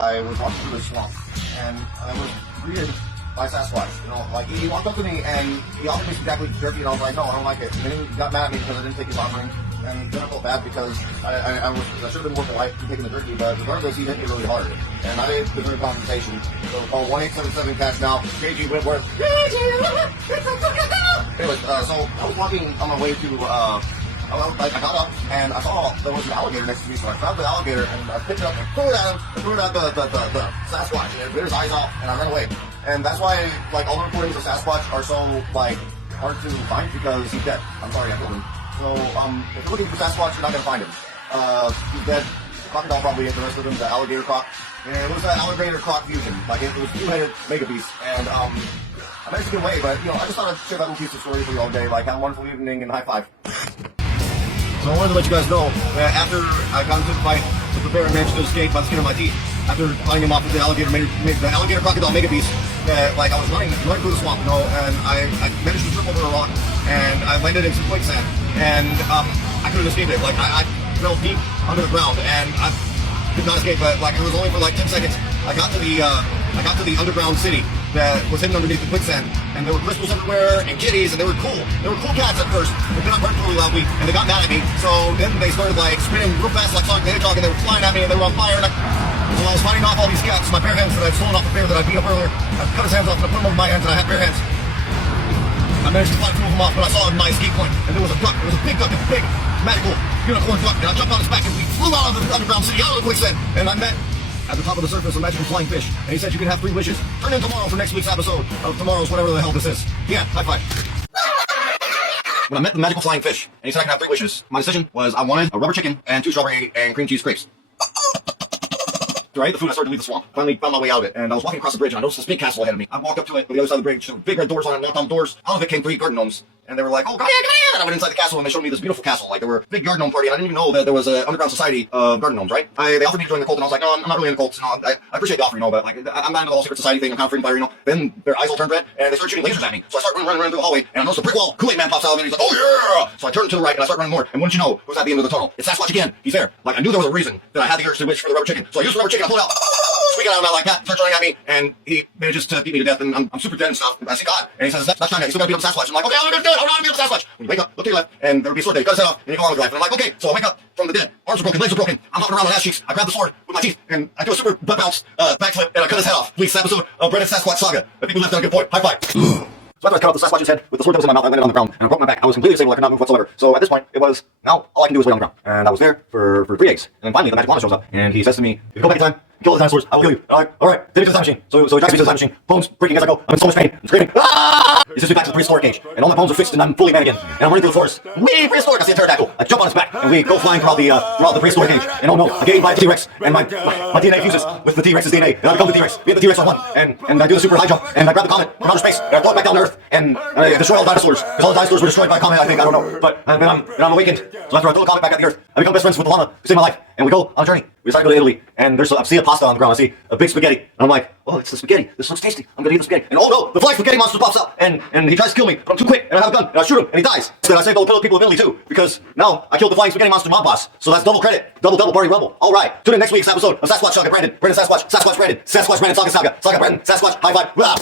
I was walking through the swamp, and I was greeted by Sasquach. You know, like he walked up to me and he offered me some jackweed jerky, and I was like, no, I don't like it. And then he got mad at me because I didn't take his offering, and then I felt bad because I should have been more polite in taking the jerky, but regardless, he hit me really hard, and I deserve compensation. So call 1-877 cash now. KG Whitworth. Anyways, so I was walking on my way to. I got up and I saw there was an alligator next to me, so I grabbed the alligator and I picked it up and threw it at him, and threw it at the Sasquach, and it bit his eyes out, and I ran away. And that's why, like, all the recordings of Sasquach are so, like, hard to find because he's dead. I'm sorry, I killed him. So, if you're looking for Sasquach, you're not gonna find him. He's dead. Crocodile probably ate the rest of him, the alligator croc. And it was an alligator-croc fusion. Like, it was two-headed mega beast. And, I managed to get away, but, you know, I just thought I'd share that little piece of story for you all day. Like, have a wonderful evening and high five. So I wanted to let you guys know that after I got into the fight with the bear and managed to escape by the skin of my teeth, after fighting him off with the alligator crocodile mega beast, that like I was running through the swamp, you know, and I managed to trip over a rock, and I landed in some quicksand, and I couldn't escape it. Like I fell deep under the ground, and I could not escape. But like it was only for like 10 seconds. I got to the underground city that was hidden underneath the quicksand, and there were crystals everywhere and kitties, and they were cool. They were cool cats at first, but then I barked really loudly, and they got mad at me. So then they started like spinning real fast like Sonic the Hedgehog, and they were flying at me, and they were on fire. And so I was fighting off all these cats. My bare hands that I'd stolen off the bear that I beat up earlier, I cut his hands off and I put them over my hands, and I had bare hands. I managed to fight two of them off, but I saw my escape point, and there was a duck. There was a big duck, a big magical unicorn duck, and I jumped on his back, and we flew out of the underground city, out of the quicksand, and I met at the top of the surface a magical flying fish, and he said you can have 3 wishes. Turn in tomorrow for next week's episode of tomorrow's whatever the hell this is. Yeah, high five. When I met the magical flying fish, and he said I can have 3 wishes, my decision was I wanted a rubber chicken and 2 strawberry and cream cheese crepes. After I ate the food, I started to leave the swamp. Finally found my way out of it, and I was walking across the bridge, and I noticed this big castle ahead of me. I walked up to it on the other side of the bridge. There were big red doors on it, knocked on the doors. Out of it came 3 garden gnomes, and they were like, "Oh, come here!" And I went inside the castle, and they showed me this beautiful castle. Like there were a big garden gnome party, and I didn't even know that there was an underground society of garden gnomes. Right? They offered me to join the cult, and I was like, "No, I'm not really in the cult. No, I appreciate the offer, you know, but like I'm not into the whole secret society thing. I'm kind of freaking fire, you know." Then their eyes all turned red, and they started shooting lasers at me. So I started running through the hallway, and I noticed a brick wall. Kool-Aid Man pops out of it, and he's like, "Oh yeah!" So I turned to the right, and I started running more. And wouldn't you know, who's at the end of the tunnel? It's Sasquatch again. He's there. Like I knew there was a reason that I had the urge to wish for the rubber chicken. So I used the rubber chicken. I pulled it out. Squeaking out like that, starts running at me, and he manages to beat me to death, and I'm super dead and stuff. I say, God, and he says, that's time, you still gotta beat up Sasquatch. I'm like, okay, I'm gonna do it, I'm gonna beat up Sasquach. When you wake up, look to your left, and there would be a sword there, you cut his head off, and you go on with life. And I'm like, okay, so I wake up from the dead, arms are broken, legs are broken, I'm hopping around with ass cheeks, I grab the sword with my teeth, and I do a super butt bounce, backflip, and I cut his head off. Week's episode of Brandon Sasquatch Saga. I think we left on a good point. High five. So after I cut off the Sasquatch's head with the sword that was in my mouth, I landed on the ground, and I broke my back. I was completely disabled, I could not move whatsoever. So at this point, it was, now all I can do is lay on the ground. And I was there for 3 days. And then finally, the magic wand shows up, and he says to me, if you go back in time, kill all the dinosaurs, I will kill you. And I'm like, alright, take me to the time machine. So he drags me to the time machine, bones breaking as I go, I'm in so much pain, I'm screaming, ah! He sends me back to the prehistoric age, and all my bones are fixed, and I'm fully man again. And I'm running through the forest, wee, prehistoric, I see a pterodactyl, I jump on its back, and we go flying throughout the prehistoric age. And oh no, I get eaten by a T-Rex, and my DNA fuses with the T-Rex's DNA, and I become the T-Rex. We have the T-Rex on 1, and I do the super high jump, and I grab the comet from outer space, and I throw it back down to Earth, and I destroy all the dinosaurs, because all the dinosaurs were destroyed by a comet, I think, I don't know. But then I'm awakened, so after I throw the comet back at the Earth, I become best friends with the llama who saved my life, and we go on a journey. We decide to go to Italy, and I see a pasta on the ground, I see a big spaghetti, and I'm like, oh, it's the spaghetti, this looks tasty, I'm gonna eat the spaghetti. And oh no, the flying spaghetti monster pops up, and he tries to kill me, but I'm too quick, and I have a gun, and I shoot him, and he dies. Then I saved all the people of Italy too, because now I killed the flying spaghetti monster mob boss, so that's double credit, double party rumble. Alright, tune in next week's episode of Sasquatch Saga Brandon, Brandon Sasquatch, Sasquatch Brandon, Saga, Saga Brandon, Saga Brandon, Sasquatch, high five, blah.